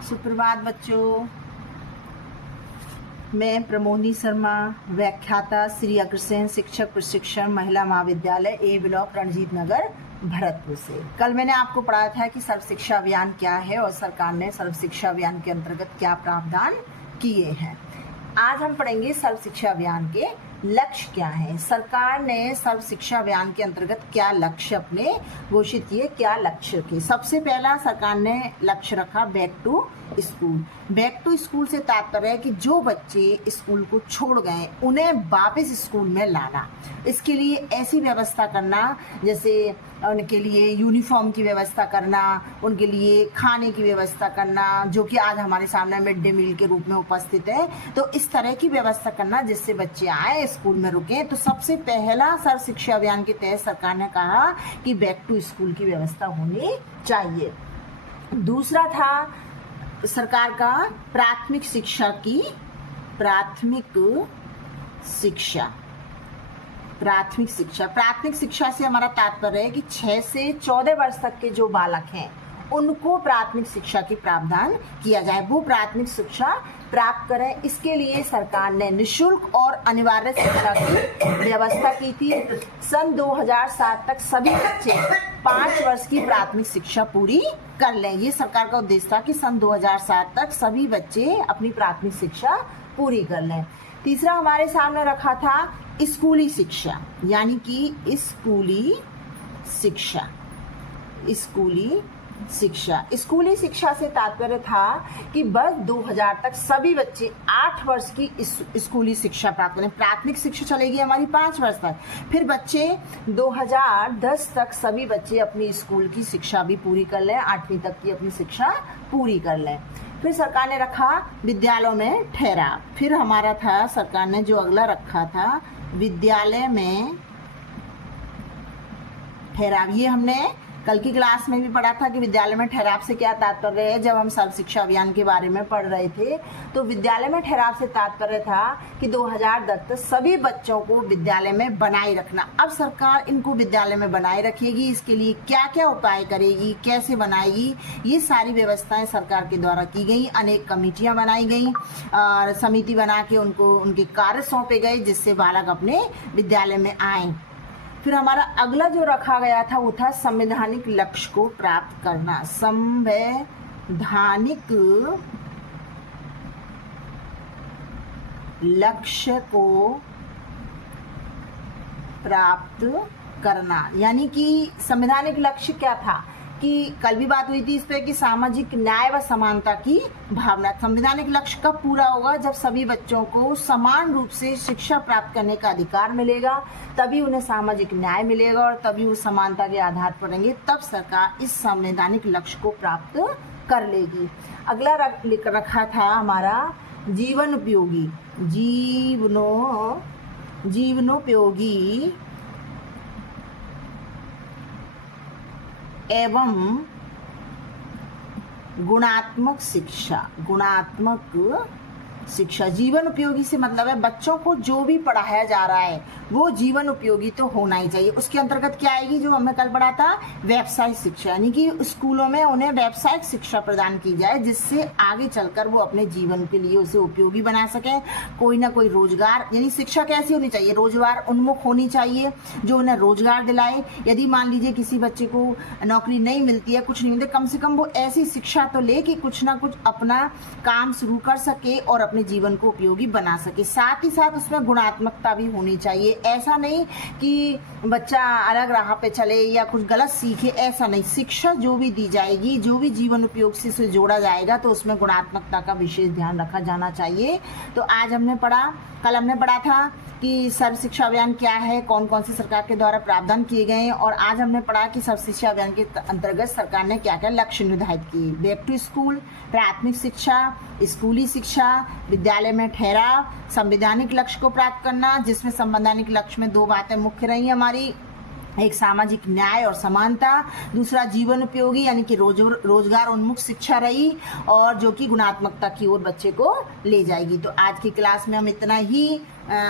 सुप्रभात बच्चों, मैं प्रमोदी शर्मा, व्याख्याता श्री अग्रसेन शिक्षक प्रशिक्षण महिला महाविद्यालय ए ब्लॉक रणजीत नगर भरतपुर से। कल मैंने आपको पढ़ाया था कि सर्व शिक्षा अभियान क्या है और सरकार ने सर्व शिक्षा अभियान के अंतर्गत क्या प्रावधान किए हैं। आज हम पढ़ेंगे सर्व शिक्षा अभियान के लक्ष्य क्या है। सरकार ने सर्व शिक्षा अभियान के अंतर्गत क्या लक्ष्य अपने घोषित किए, क्या लक्ष्य रखे। सबसे पहला सरकार ने लक्ष्य रखा back to school. Back to school से तात्पर्य है कि जो बच्चे स्कूल को छोड़ गए उन्हें वापस स्कूल में लाना। इसके लिए ऐसी व्यवस्था करना जैसे उनके लिए यूनिफॉर्म की व्यवस्था करना, उनके लिए खाने की व्यवस्था करना, जो कि आज हमारे सामने मिड डे मील के रूप में उपस्थित है। तो इस तरह की व्यवस्था करना जिससे बच्चे आए स्कूल में रुके। तो सबसे पहला सर्व शिक्षा अभियान के तहत सरकार ने कहा कि बैक टू स्कूल की व्यवस्था होनी चाहिए। दूसरा था सरकार का प्राथमिक शिक्षा की प्राथमिक शिक्षा से हमारा तात्पर्य है कि 6 से 14 वर्ष तक के जो बालक हैं उनको प्राथमिक शिक्षा की प्रावधान किया जाए, वो प्राथमिक शिक्षा प्राप्त करें। इसके लिए सरकार ने निःशुल्क और अनिवार्य शिक्षा की व्यवस्था की थी। सन 2007 तक सभी बच्चे 5 वर्ष की प्राथमिक शिक्षा पूरी कर लें। ये सरकार का उद्देश्य था कि सन 2007 तक सभी बच्चे अपनी प्राथमिक शिक्षा पूरी कर लें। तीसरा हमारे सामने रखा था स्कूली शिक्षा, यानी कि स्कूली शिक्षा से तात्पर्य था कि वर्ष 2000 तक सभी बच्चे 8 वर्ष की स्कूली शिक्षा प्राप्त करें। प्राथमिक शिक्षा चलेगी हमारी 5 वर्ष तक, फिर बच्चे 2010 तक सभी बच्चे अपनी स्कूल की शिक्षा भी पूरी कर लें, 8वीं तक की अपनी शिक्षा पूरी कर लें। फिर सरकार ने रखा विद्यालयों में ठहराव। फिर हमारा था सरकार ने जो अगला रखा था विद्यालय में ठहराव। ये हमने कल की क्लास में भी पढ़ा था कि विद्यालय में ठहराव से क्या तात्पर्य है। जब हम सर्व शिक्षा अभियान के बारे में पढ़ रहे थे तो विद्यालय में ठहराव से तात्पर्य था कि 2010 तक सभी बच्चों को विद्यालय में बनाए रखना। अब सरकार इनको विद्यालय में बनाए रखेगी, इसके लिए क्या क्या उपाय करेगी, कैसे बनाएगी, ये सारी व्यवस्थाएं सरकार के द्वारा की गई। अनेक कमेटियां बनाई गई और समिति बना के उनको उनके कार्य सौंपे गए जिससे बालक अपने विद्यालय में आए। फिर हमारा अगला जो रखा गया था वो था संवैधानिक लक्ष्य को प्राप्त करना। संवैधानिक लक्ष्य को प्राप्त करना, यानी कि संवैधानिक लक्ष्य क्या था कि कल भी बात हुई थी इस पे कि सामाजिक न्याय व समानता की भावना। संवैधानिक लक्ष्य कब पूरा होगा? जब सभी बच्चों को समान रूप से शिक्षा प्राप्त करने का अधिकार मिलेगा, तभी उन्हें सामाजिक न्याय मिलेगा और तभी वो समानता के आधार पर रहेंगे, तब सरकार इस संवैधानिक लक्ष्य को प्राप्त कर लेगी। अगला रखा था हमारा जीवनोपयोगी एवं गुणात्मक शिक्षा। जीवन उपयोगी से मतलब है बच्चों को जो भी पढ़ाया जा रहा है वो जीवन उपयोगी तो होना ही चाहिए। उसके अंतर्गत क्या आएगी, जो हमने कल पढ़ा था, व्यावसायिक शिक्षा, यानी कि स्कूलों में उन्हें व्यावसायिक शिक्षा प्रदान की जाए जिससे आगे चलकर वो अपने जीवन के लिए उसे उपयोगी बना सकें। कोई ना कोई रोजगार, यानी शिक्षा कैसी होनी चाहिए, रोजगार उन्मुख होनी चाहिए जो उन्हें रोजगार दिलाए। यदि मान लीजिए किसी बच्चे को नौकरी नहीं मिलती है, कुछ नहीं मिलता, कम से कम वो ऐसी शिक्षा तो ले कि कुछ ना कुछ अपना काम शुरू कर सके और अपने जीवन को उपयोगी बना सके। साथ ही साथ उसमें गुणात्मकता भी होनी चाहिए। ऐसा नहीं कि बच्चा अलग राह पे चले या कुछ गलत सीखे, ऐसा नहीं। शिक्षा जो भी दी जाएगी, जो भी जीवन उपयोग से उसे जोड़ा जाएगा, तो उसमें गुणात्मकता का विशेष ध्यान रखा जाना चाहिए। तो आज हमने पढ़ा, कल हमने पढ़ा था कि सर्व शिक्षा अभियान क्या है, कौन कौन से सरकार के द्वारा प्रावधान किए गए हैं, और आज हमने पढ़ा कि सर्व शिक्षा अभियान के अंतर्गत सरकार ने क्या क्या लक्ष्य निर्धारित किए। बैक टू स्कूल, प्राथमिक शिक्षा, स्कूली शिक्षा, विद्यालय में ठहराव, संवैधानिक लक्ष्य को प्राप्त करना, जिसमें संवैधानिक लक्ष्य में 2 बातें मुख्य रही हमारी, एक सामाजिक न्याय और समानता, दूसरा जीवन उपयोगी यानी कि रोजगार उन्मुख शिक्षा रही, और जो कि गुणात्मकता की ओर बच्चे को ले जाएगी। तो आज की क्लास में हम इतना ही